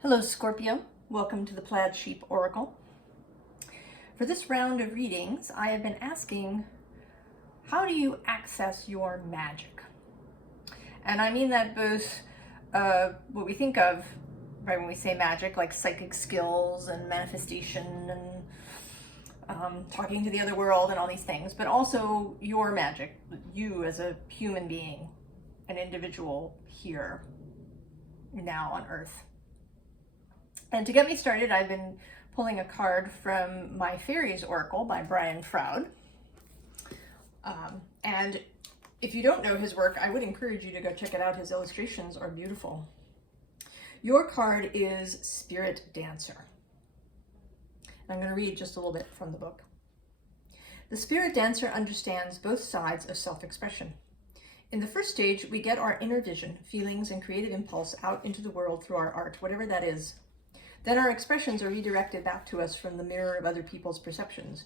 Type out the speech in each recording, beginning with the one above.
Hello, Scorpio. Welcome to the Plaid Sheep Oracle. For this round of readings, I have been asking, how do you access your magic? And I mean that both what we think of, right, when we say magic, like psychic skills and manifestation and talking to the other world and all these things, but also your magic, you as a human being, an individual here, now on Earth. And to get me started, I've been pulling a card from My Fairies Oracle by Brian Froud. And if you don't know his work, I would encourage you to go check it out. His illustrations are beautiful. Your card is Spirit Dancer. I'm going to read just a little bit from the book. The Spirit Dancer understands both sides of self-expression. In the first stage, we get our inner vision, feelings, and creative impulse out into the world through our art, whatever that is. Then our expressions are redirected back to us from the mirror of other people's perceptions,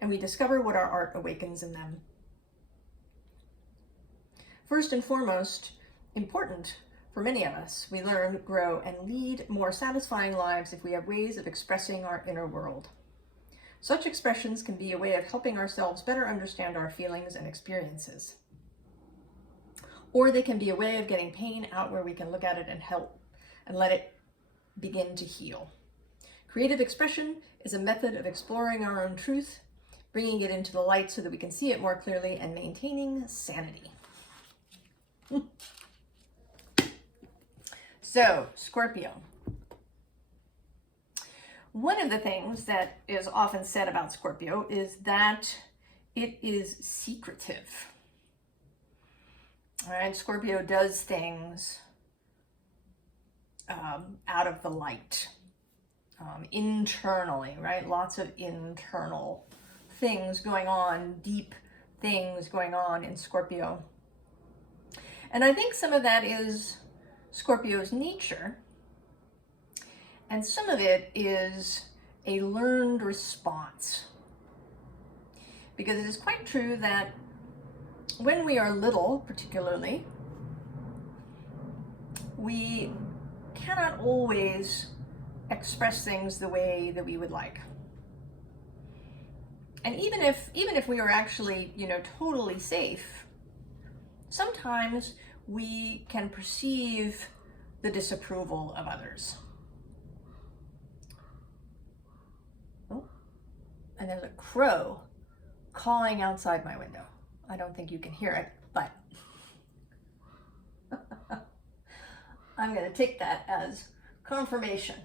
and we discover what our art awakens in them. First and foremost, important for many of us, we learn, grow, and lead more satisfying lives if we have ways of expressing our inner world. Such expressions can be a way of helping ourselves better understand our feelings and experiences. Or they can be a way of getting pain out where we can look at it and help and let it begin to heal. Creative expression is a method of exploring our own truth, bringing it into the light so that we can see it more clearly, and maintaining sanity. So, Scorpio. One of the things that is often said about Scorpio is that it is secretive. All right, Scorpio does things out of the light, internally, right? Lots of internal things going on, deep things going on in Scorpio. And I think some of that is Scorpio's nature, and some of it is a learned response. Because it is quite true that when we are little, particularly, we cannot always express things the way that we would like. And even if we are actually, totally safe, sometimes we can perceive the disapproval of others. Oh, and there's a crow cawing outside my window. I don't think you can hear it, but I'm going to take that as confirmation.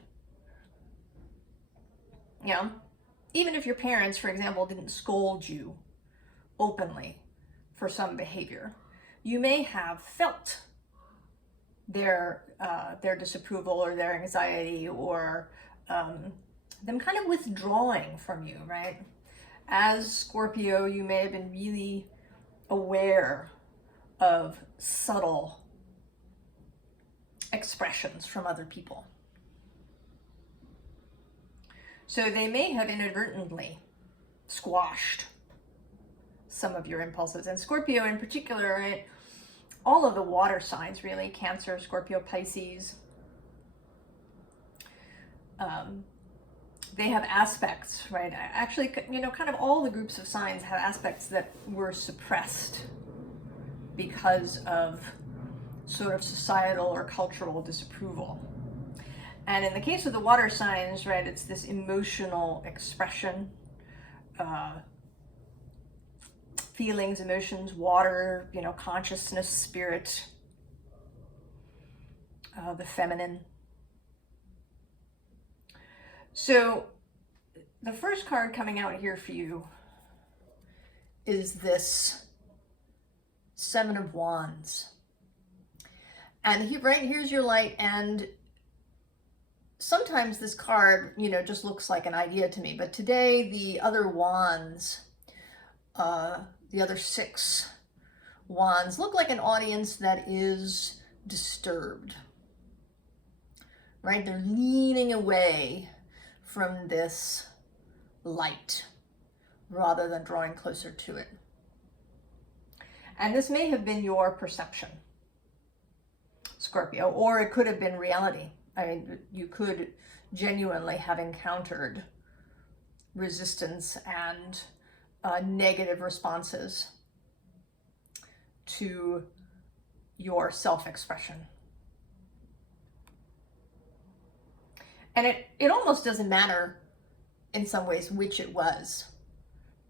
Even if your parents, for example, didn't scold you openly for some behavior, you may have felt their disapproval or their anxiety, or them kind of withdrawing from you, right? As Scorpio, you may have been really aware of subtle expressions from other people. So they may have inadvertently squashed some of your impulses. And Scorpio in particular, right, all of the water signs really, Cancer, Scorpio, Pisces, they have aspects, right? Actually, kind of all the groups of signs have aspects that were suppressed because of sort of societal or cultural disapproval. And in the case of the water signs, right, it's this emotional expression, feelings, emotions, water, consciousness, spirit, the feminine. So the first card coming out here for you is this Seven of Wands. And here's your light, and sometimes this card, just looks like an idea to me, but today the other wands, the other 6 wands, look like an audience that is disturbed, right? They're leaning away from this light rather than drawing closer to it. And this may have been your perception, Scorpio, or it could have been reality. I mean, you could genuinely have encountered resistance and negative responses to your self-expression. And it almost doesn't matter in some ways which it was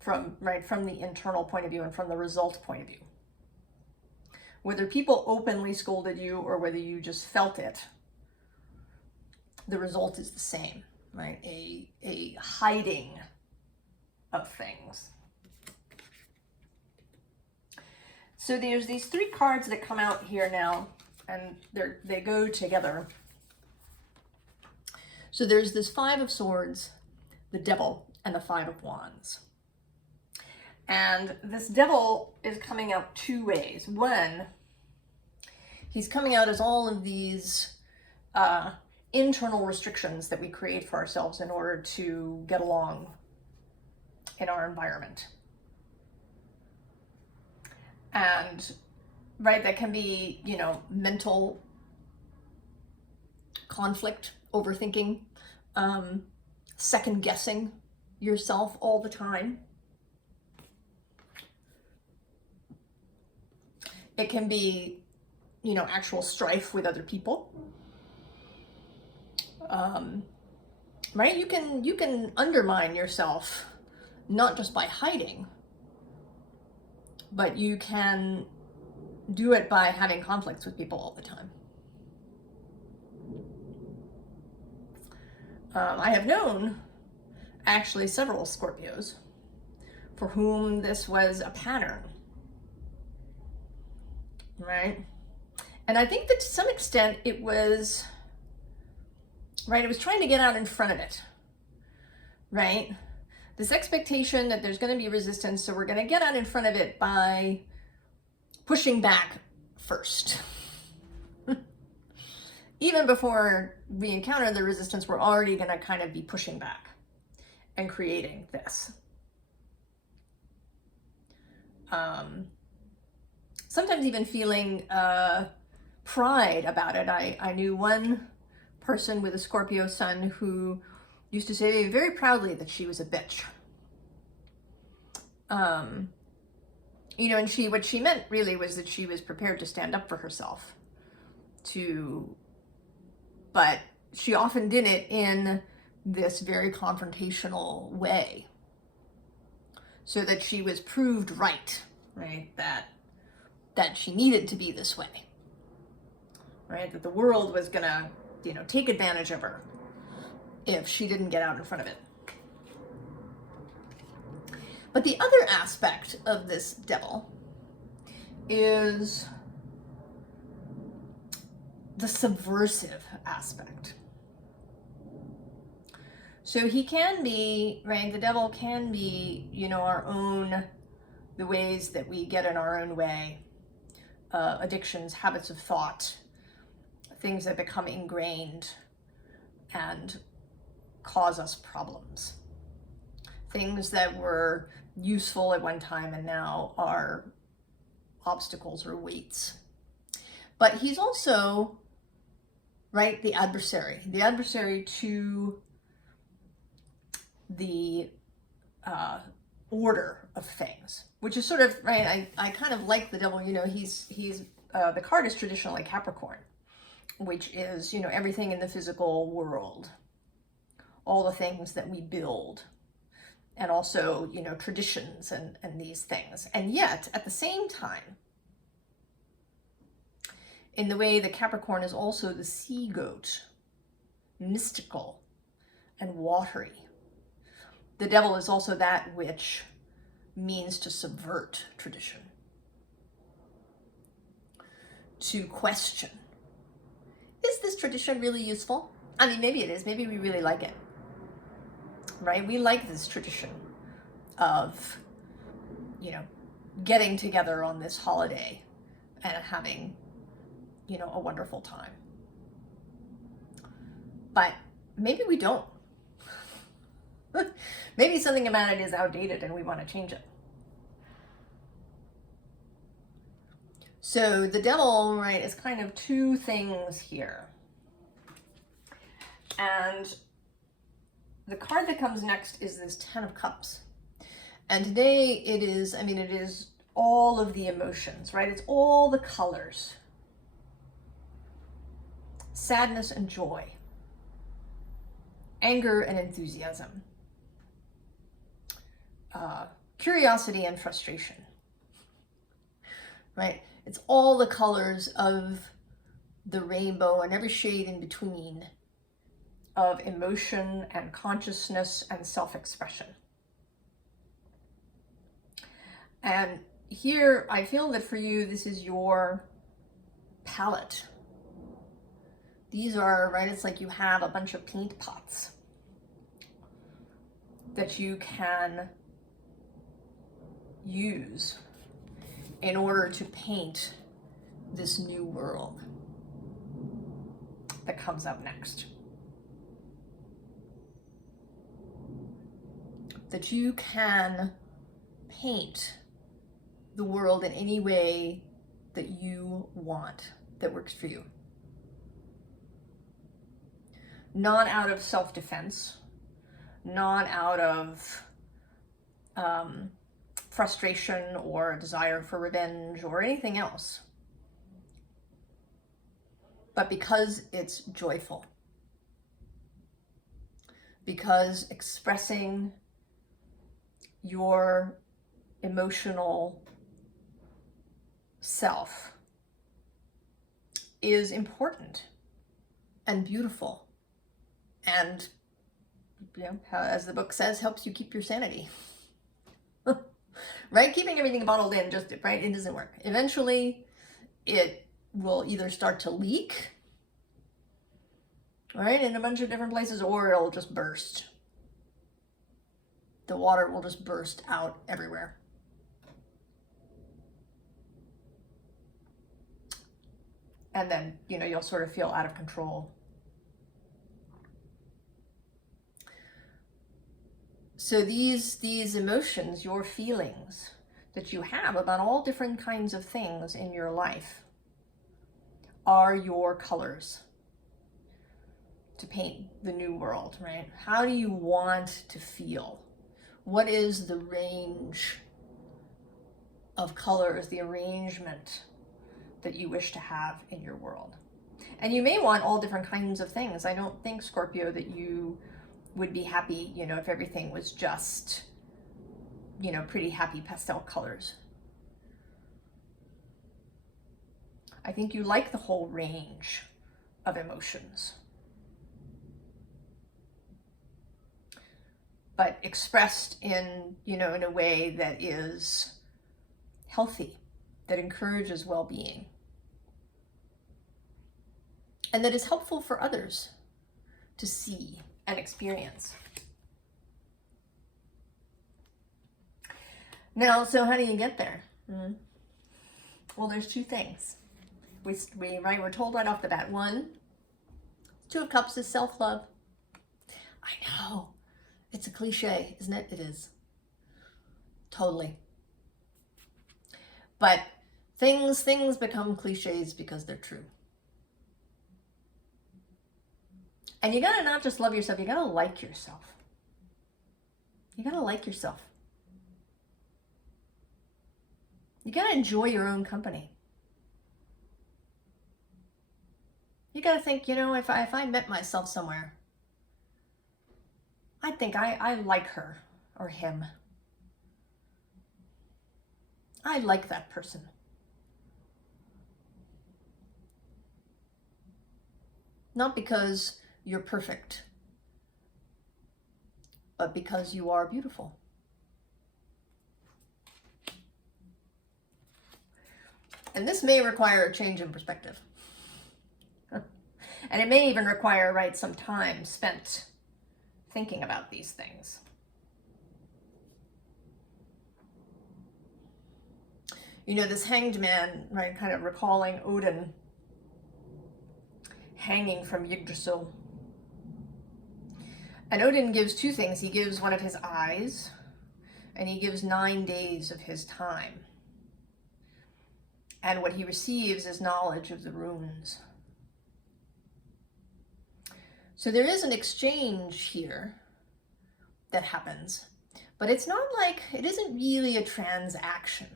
from the internal point of view and from the result point of view. Whether people openly scolded you or whether you just felt it, the result is the same, right? A hiding of things. So there's these three cards that come out here now, and they go together. So there's this Five of Swords, the Devil, and the Five of Wands. And this Devil is coming out two ways. One, he's coming out as all of these internal restrictions that we create for ourselves in order to get along in our environment. And, right, that can be, you know, mental conflict, overthinking, second guessing yourself all the time. It can be, you know, actual strife with other people. Right? You can undermine yourself, not just by hiding, but you can do it by having conflicts with people all the time. I have known actually several Scorpios for whom this was a pattern, right? And I think that to some extent it was, right, it was trying to get out in front of it, right? This expectation that there's going to be resistance, so we're going to get out in front of it by pushing back first. Even before we encounter the resistance, we're already going to kind of be pushing back and creating this. Sometimes even feeling pride about it. I knew one person with a Scorpio sun who used to say very proudly that she was a bitch. You know, and what she meant really was that she was prepared to stand up for herself, but she often did it in this very confrontational way, so that she was proved right, that she needed to be this way, right? That the world was gonna, you know, take advantage of her if she didn't get out in front of it. But the other aspect of this Devil is the subversive aspect. So he can be, right, the Devil can be, you know, the ways that we get in our own way, addictions, habits of thought, things that become ingrained and cause us problems. Things that were useful at one time and now are obstacles or weights. But he's also, right, the adversary to the order of things, which is sort of, right, I kind of like the Devil, you know, he's the card is traditionally Capricorn, which is, you know, everything in the physical world, all the things that we build, and also, you know, traditions and these things. And yet, at the same time, in the way that Capricorn is also the sea goat, mystical and watery, the Devil is also that which means to subvert tradition, to question. Is this tradition really useful? I mean, maybe it is. Maybe we really like it, right? We like this tradition of, you know, getting together on this holiday and having, you know, a wonderful time. But maybe we don't. Maybe something about it is outdated and we want to change it. So the Devil, right, is kind of two things here. And the card that comes next is this Ten of Cups. And today it is, it is all of the emotions, right? It's all the colors. Sadness and joy. Anger and enthusiasm. Curiosity and frustration. Right? It's all the colors of the rainbow and every shade in between of emotion and consciousness and self-expression. And here, I feel that for you, this is your palette. These are, right, it's like you have a bunch of paint pots that you can use in order to paint this new world that comes up next. That you can paint the world in any way that you want, that works for you. Not out of self-defense, not out of frustration or desire for revenge or anything else, but because it's joyful. Because expressing your emotional self is important and beautiful, and, as the book says, helps you keep your sanity. Right? Keeping everything bottled in, right? It doesn't work. Eventually, it will either start to leak, right, in a bunch of different places, or it'll just burst. The water will just burst out everywhere. And then, you'll sort of feel out of control. So these emotions, your feelings that you have about all different kinds of things in your life, are your colors to paint the new world, right? How do you want to feel? What is the range of colors, the arrangement that you wish to have in your world? And you may want all different kinds of things. I don't think, Scorpio, that you would be happy, if everything was just, pretty happy pastel colors. I think you like the whole range of emotions, but expressed in, in a way that is healthy, that encourages well-being, and that is helpful for others to see and experience. Now, so how do you get there? Well, there's two things. We're told right off the bat. One, Two of Cups is self-love. I know. It's a cliche, isn't it? It is. Totally. But things become cliches because they're true. And you gotta not just love yourself, you gotta like yourself. You gotta like yourself. You gotta enjoy your own company. You gotta think, if I met myself somewhere, I think I like her or him. I like that person. Not because you're perfect, but because you are beautiful. And this may require a change in perspective. And it may even require, some time spent thinking about these things. This hanged man, kind of recalling Odin hanging from Yggdrasil. And Odin gives two things. He gives one of his eyes, and he gives 9 days of his time. And what he receives is knowledge of the runes. So there is an exchange here that happens, but it's not like, it isn't really a transaction.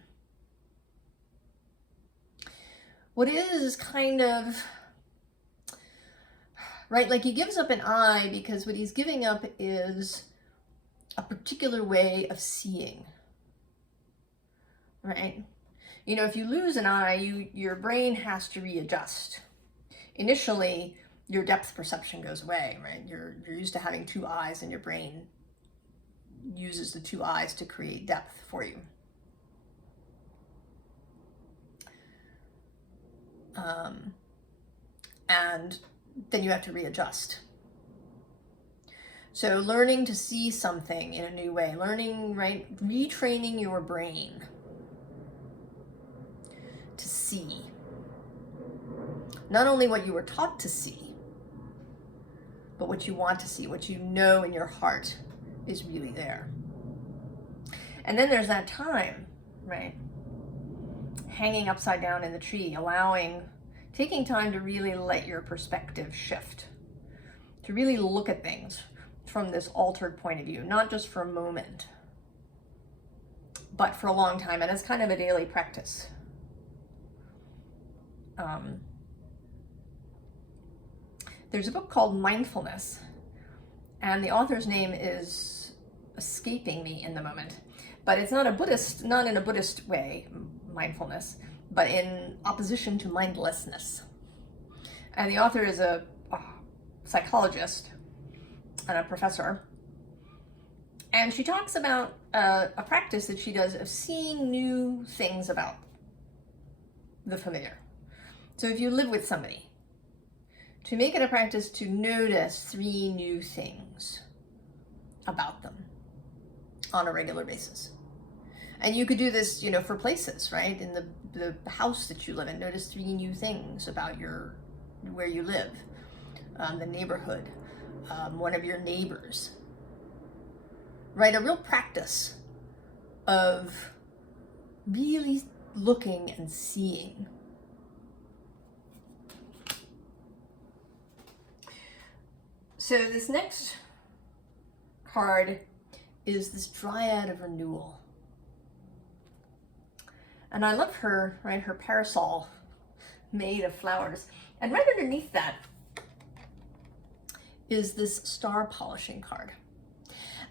What it is kind of, right, like he gives up an eye because what he's giving up is a particular way of seeing, right? You know, if you lose an eye, your brain has to readjust. Initially, your depth perception goes away, right? You're used to having two eyes, and your brain uses the two eyes to create depth for you. And then you have to readjust. So learning to see something in a new way, learning, right, retraining your brain to see not only what you were taught to see, but what you want to see, what you know in your heart is really there. And then there's that time, right, hanging upside down in the tree, taking time to really let your perspective shift, to really look at things from this altered point of view, not just for a moment, but for a long time, and it's kind of a daily practice. There's a book called Mindfulness, and the author's name is escaping me in the moment, but it's not in a Buddhist way, mindfulness, but in opposition to mindlessness. And the author is a psychologist and a professor, and she talks about a practice that she does of seeing new things about the familiar. So if you live with somebody, to make it a practice to notice 3 new things about them on a regular basis. And you could do this, you know, for places, right? In the house that you live in, notice 3 new things about where you live, the neighborhood, one of your neighbors, right? A real practice of really looking and seeing. So this next card is this Dryad of Renewal. And I love her, right, her parasol made of flowers. And right underneath that is this star polishing card.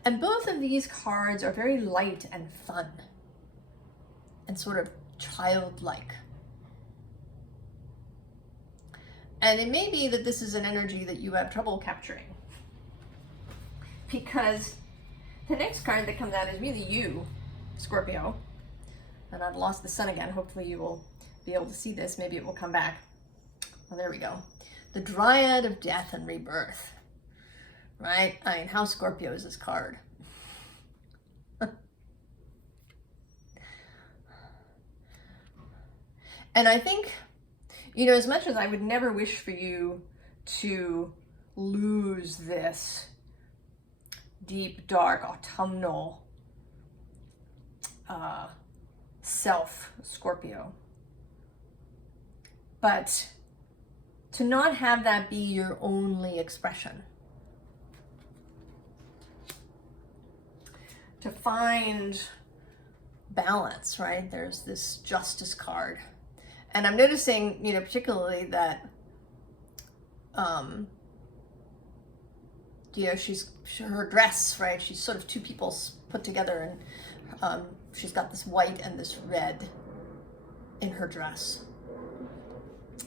And both of these cards are very light and fun and sort of childlike. And it may be that this is an energy that you have trouble capturing, because the next card that comes out is really you, Scorpio. And I've lost the sun again. Hopefully you will be able to see this. Maybe it will come back. Oh, there we go. The Dryad of Death and Rebirth. Right? I mean, how Scorpio is this card? And I think, you know, as much as I would never wish for you to lose this deep, dark, autumnal self, Scorpio, but to not have that be your only expression. To find balance, right? There's this Justice card. And I'm noticing, you know, particularly that, you know, her dress, right? She's sort of 2 people put together, and she's got this white and this red in her dress.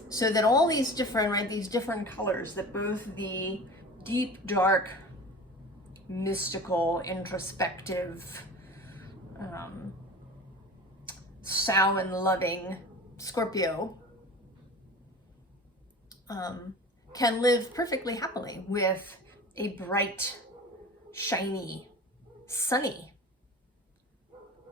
So that all these different, right, these different colors, that both the deep, dark, mystical, introspective, Samhain-loving Scorpio can live perfectly happily with a bright, shiny, sunny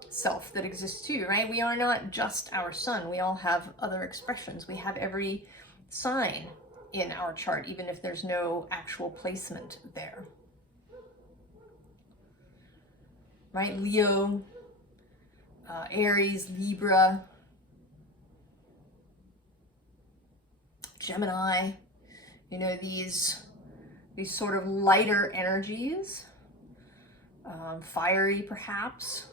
self that exists too, right? We are not just our sun. We all have other expressions. We have every sign in our chart, even if there's no actual placement there. Right? Leo, Aries, Libra, Gemini, you know, these these sort of lighter energies, fiery perhaps.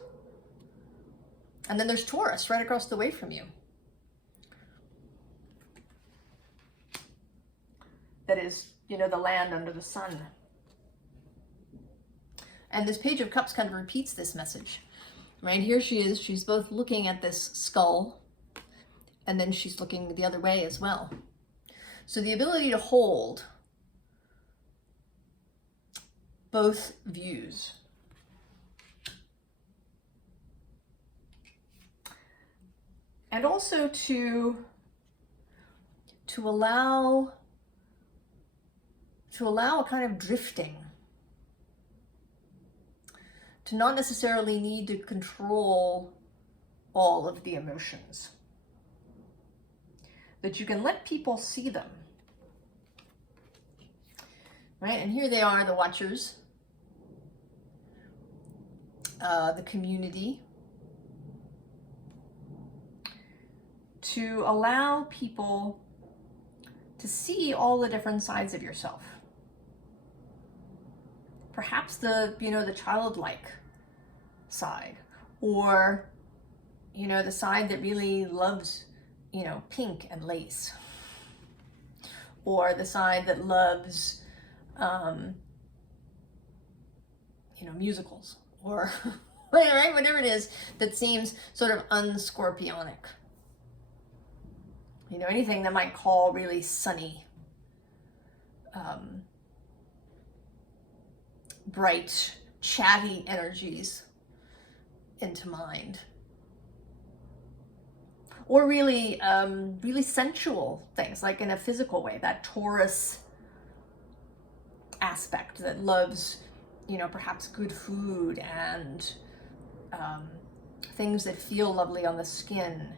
And then there's Taurus right across the way from you. That is, you know, the land under the sun. And this Page of Cups kind of repeats this message. Right here she is, she's both looking at this skull, and then she's looking the other way as well. So the ability to hold both views. And also to allow a kind of drifting. To not necessarily need to control all of the emotions. That you can let people see them. Right? And here they are, the Watchers. The community. To allow people to see all the different sides of yourself. Perhaps the childlike side, or, the side that really loves, pink and lace, or the side that loves, musicals, or right, whatever it is that seems sort of unscorpionic. Anything that might call really sunny, bright, chatty energies into mind. Or really, really sensual things, like in a physical way, that Taurus aspect that loves, perhaps good food and things that feel lovely on the skin,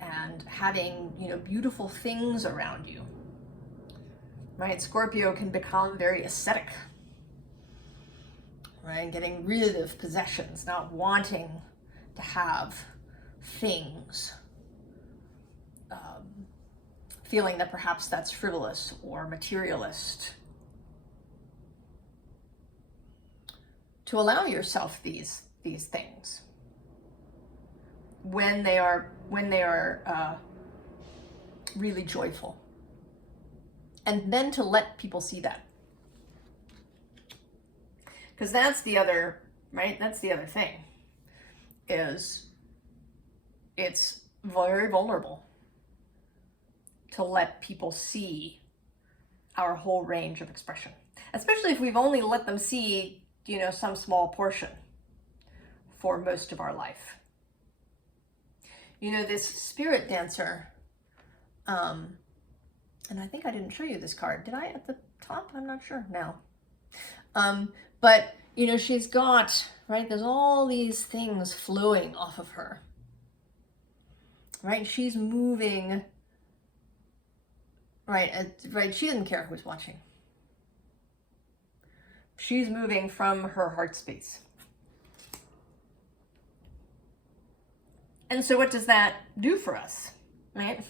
and having, beautiful things around you. Right? Scorpio can become very ascetic. Right? Getting rid of possessions, not wanting to have things. Feeling that perhaps that's frivolous or materialist. To allow yourself these things when they are really joyful, and then to let people see that, because that's the other thing, is it's very vulnerable to let people see our whole range of expression, especially if we've only let them see some small portion for most of our life. This spirit dancer, and I think I didn't show you this card. Did I at the top? I'm not sure now. But, she's got, right, there's all these things flowing off of her. Right? She's moving, right, she doesn't care who's watching. She's moving from her heart space. And so what does that do for us, right?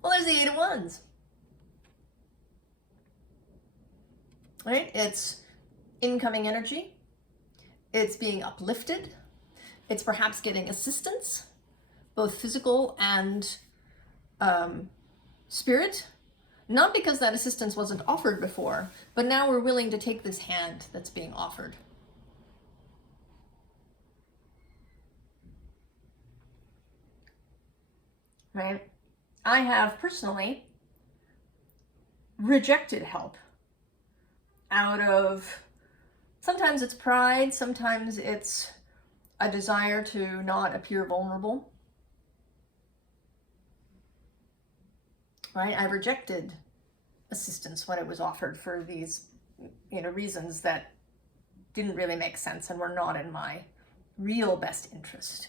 Well, there's the Eight of Wands. Right? It's incoming energy. It's being uplifted. It's perhaps getting assistance, both physical and spirit. Not because that assistance wasn't offered before, but now we're willing to take this hand that's being offered. Right? I have personally rejected help out of, sometimes it's pride, sometimes it's a desire to not appear vulnerable. Right? I rejected assistance when it was offered for these, reasons that didn't really make sense and were not in my real best interest.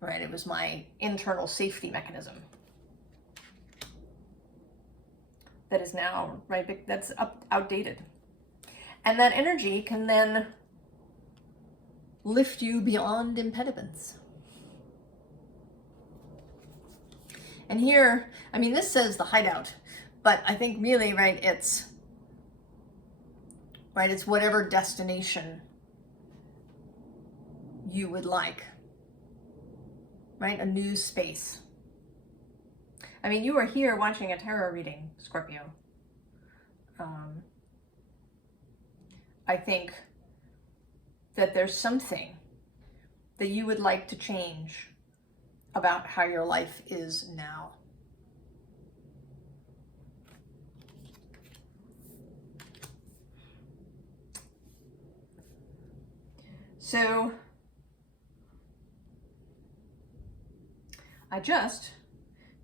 Right? It was my internal safety mechanism that is now, right, that's outdated. And that energy can then lift you beyond impediments. And here, this says the hideout, But I think really, right, it's whatever destination you would like, right? A new space. I mean, you are here watching a tarot reading, Scorpio. I think that there's something that you would like to change about how your life is now. So I just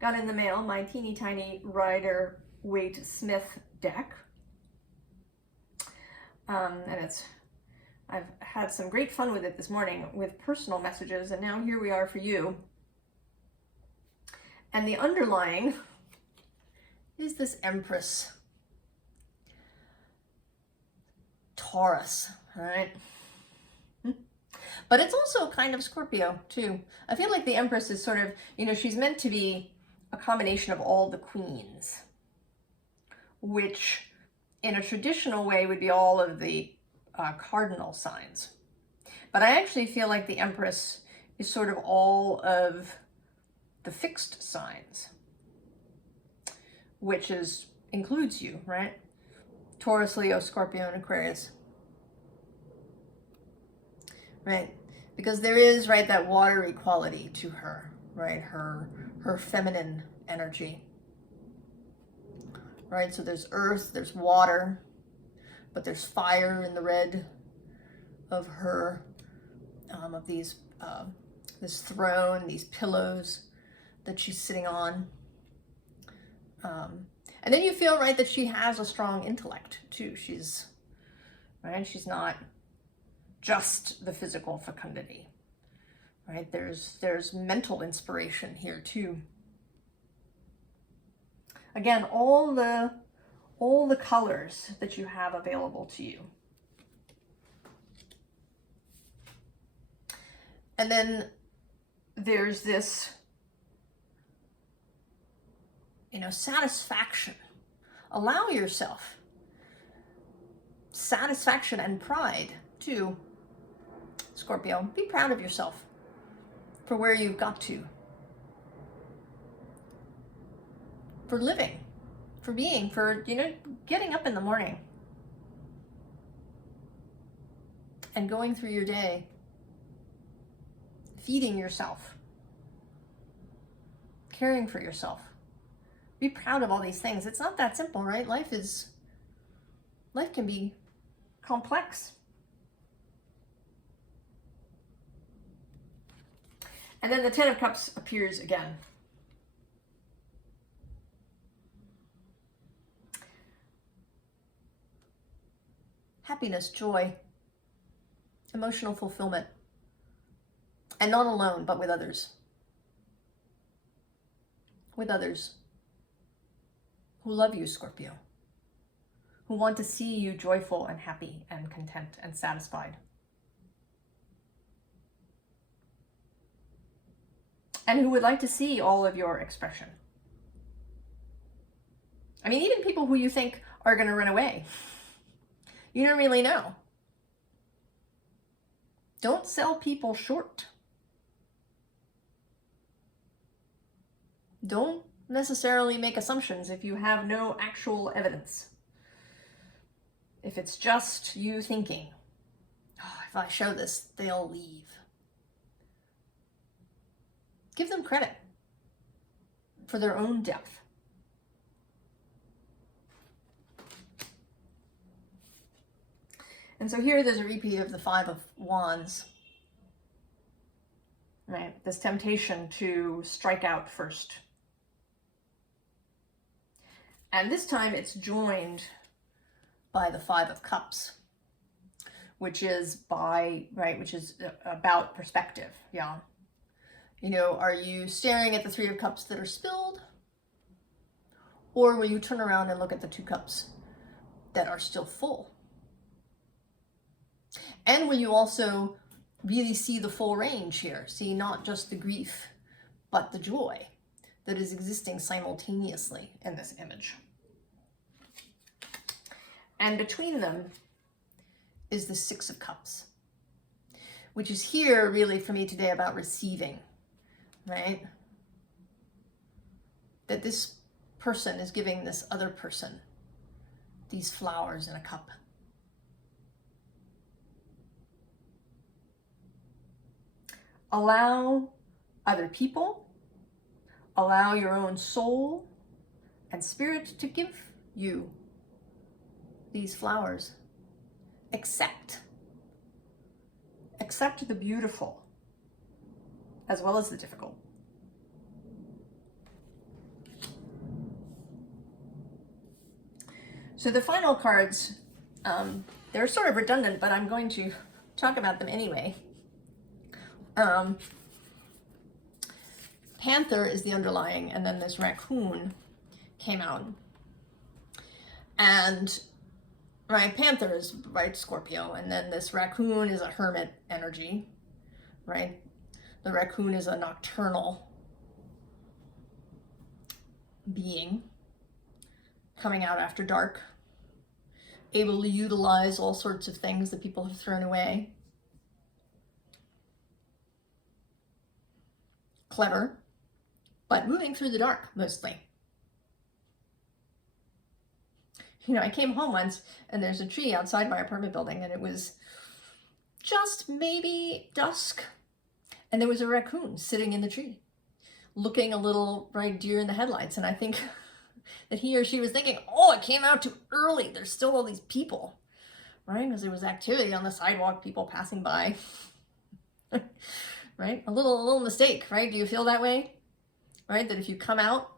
got in the mail my teeny tiny Rider Waite Smith deck. And I've had some great fun with it this morning with personal messages, and now here we are for you. And the underlying is this Empress Taurus, right? But it's also kind of Scorpio too. I feel like the Empress is sort of, you know, she's meant to be a combination of all the queens, which in a traditional way would be all of the cardinal signs. But I actually feel like the Empress is sort of all of the fixed signs, which includes you, right? Taurus, Leo, Scorpio, and Aquarius. Right? Because there is, right, that watery quality to her, right? Her feminine energy. Right? So there's earth, there's water, but there's fire in the red of her, of these, this throne, these pillows that she's sitting on. And then you feel, right, that she has a strong intellect too. She's not just the physical fecundity, right? There's mental inspiration here too. Again, all the colors that you have available to you. And then there's this, you know, satisfaction. Allow yourself satisfaction and pride too, Scorpio. Be proud of yourself for where you've got to. For living, for being, for, you know, getting up in the morning and going through your day, feeding yourself, caring for yourself. Be proud of all these things. It's not that simple, right? Life can be complex. And then the Ten of Cups appears again. Happiness, joy, emotional fulfillment. And not alone, but with others. With others who love you, Scorpio. Who want to see you joyful and happy and content and satisfied. And who would like to see all of your expression. I mean, even people who you think are going to run away. You don't really know. Don't sell people short. Don't necessarily make assumptions if you have no actual evidence. If it's just you thinking, oh, if I show this, they'll leave. Give them credit for their own depth. And so here there's a repeat of the Five of Wands. Right? This temptation to strike out first. And this time it's joined by the Five of Cups, which is about perspective. Yeah. You know, are you staring at the Three of Cups that are spilled? Or will you turn around and look at the two cups that are still full? And will you also really see the full range here? See not just the grief, but the joy that is existing simultaneously in this image. And between them is the Six of Cups, which is here really for me today about receiving, right? That this person is giving this other person these flowers in a cup. Allow other people, allow your own soul and spirit to give you these flowers. Accept the beautiful as well as the difficult. So the final cards, they're sort of redundant, but I'm going to talk about them anyway. Panther is the underlying, and then this raccoon came out. And right, Panther is right Scorpio, and then this raccoon is a hermit energy, right? The raccoon is a nocturnal being coming out after dark, able to utilize all sorts of things that people have thrown away. Clever, but moving through the dark mostly. You know, I came home once and there's a tree outside my apartment building and it was just maybe dusk. And there was a raccoon sitting in the tree, looking a little right deer in the headlights. And I think that he or she was thinking, oh, it came out too early. There's still all these people, right? Because there was activity on the sidewalk, people passing by, right? A little mistake, right? Do you feel that way? Right? That if you come out,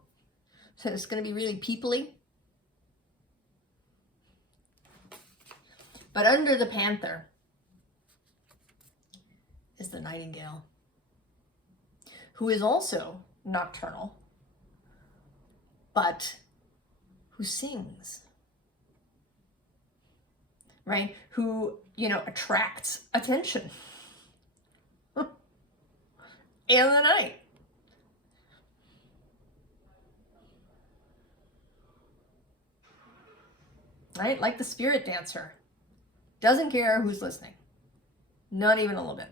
that it's going to be really peoply. But under the Panther is the Nightingale, who is also nocturnal, but who sings, right? Who, you know, attracts attention in the night. Right? Like the spirit dancer. Doesn't care who's listening. Not even a little bit.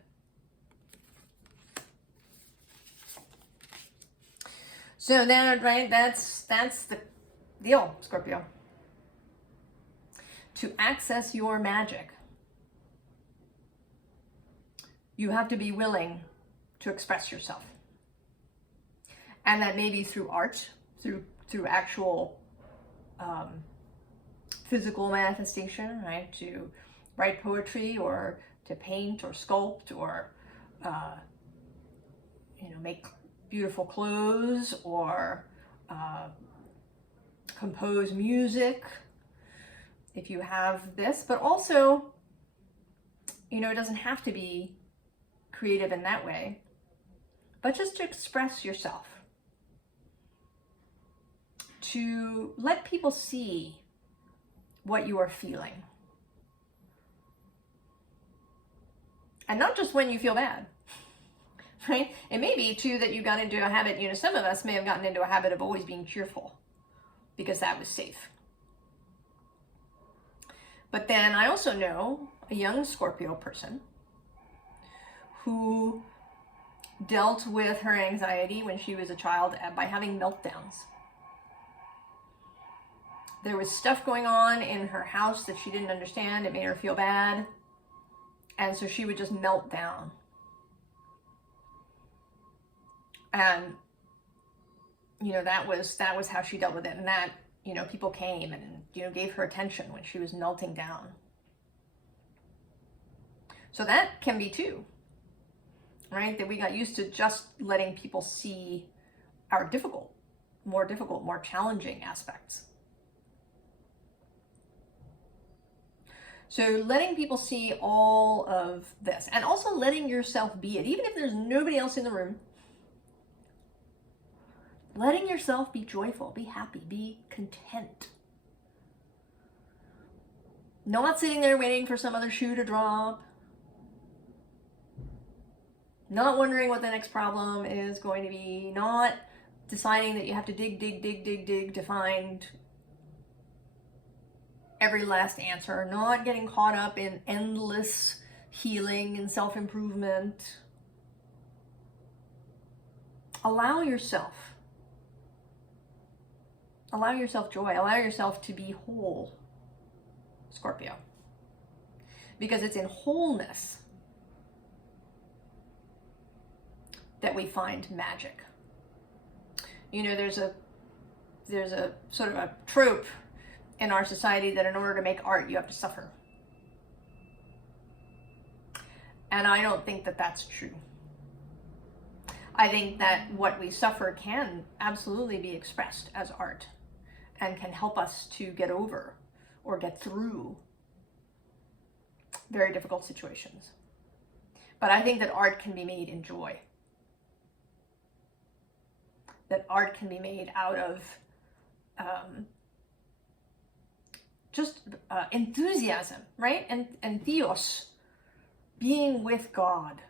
So then, right, that's the deal, Scorpio. To access your magic, you have to be willing to express yourself. And that may be through art, through actual physical manifestation, right? To write poetry or to paint or sculpt or, you know, make beautiful clothes or compose music if you have this, but also, you know, it doesn't have to be creative in that way, but just to express yourself, to let people see what you are feeling. And not just when you feel bad, right? It may be too that you got into a habit, you know, some of us may have gotten into a habit of always being cheerful because that was safe. But then I also know a young Scorpio person who dealt with her anxiety when she was a child by having meltdowns. There was stuff going on in her house that she didn't understand. It made her feel bad. And so she would just melt down. And, you know, that was how she dealt with it. And that, you know, people came and, you know, gave her attention when she was melting down. So that can be too, right? That we got used to just letting people see our more challenging aspects. So letting people see all of this and also letting yourself be it, even if there's nobody else in the room, letting yourself be joyful, be happy, be content. Not sitting there waiting for some other shoe to drop. Not wondering what the next problem is going to be. Not deciding that you have to dig to find every last answer, not getting caught up in endless healing and self-improvement. Allow yourself joy, allow yourself to be whole, Scorpio, because it's in wholeness that we find magic. You know, there's a sort of a trope in our society that in order to make art, you have to suffer. And I don't think that that's true. I think that what we suffer can absolutely be expressed as art and can help us to get over or get through very difficult situations. But I think that art can be made in joy. That art can be made out of just enthusiasm, right? And Theos, being with God.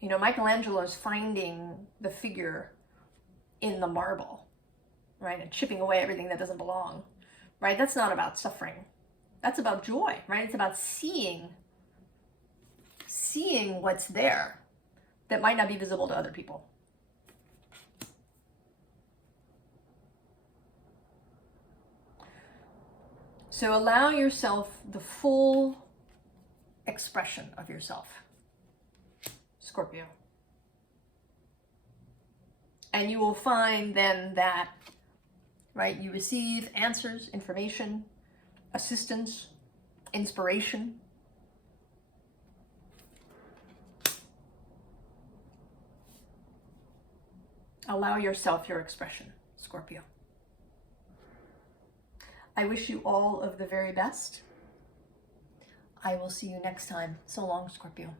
You know, Michelangelo's finding the figure in the marble, right? And chipping away everything that doesn't belong, right? That's not about suffering. That's about joy, right? It's about seeing what's there that might not be visible to other people. So allow yourself the full expression of yourself, Scorpio. And you will find then that, right, you receive answers, information, assistance, inspiration. Allow yourself your expression, Scorpio. I wish you all of the very best. I will see you next time. So long, Scorpio.